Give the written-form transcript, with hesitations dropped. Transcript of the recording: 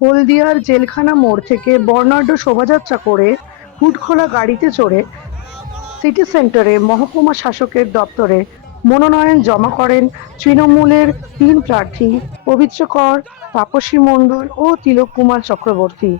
হলদিয়ার জেলখানা মোড় থেকে বর্ণাঢ্য শোভাযাত্রা করে হুডখোলা গাড়িতে চড়ে সিটি সেন্টারে মহকুমা শাসকের দপ্তরে মনোনয়ন জমা করেন তৃণমূলের ৩ প্রার্থী পবিত্র কর, তাপসী মণ্ডল ও তিলক কুমার চক্রবর্তী।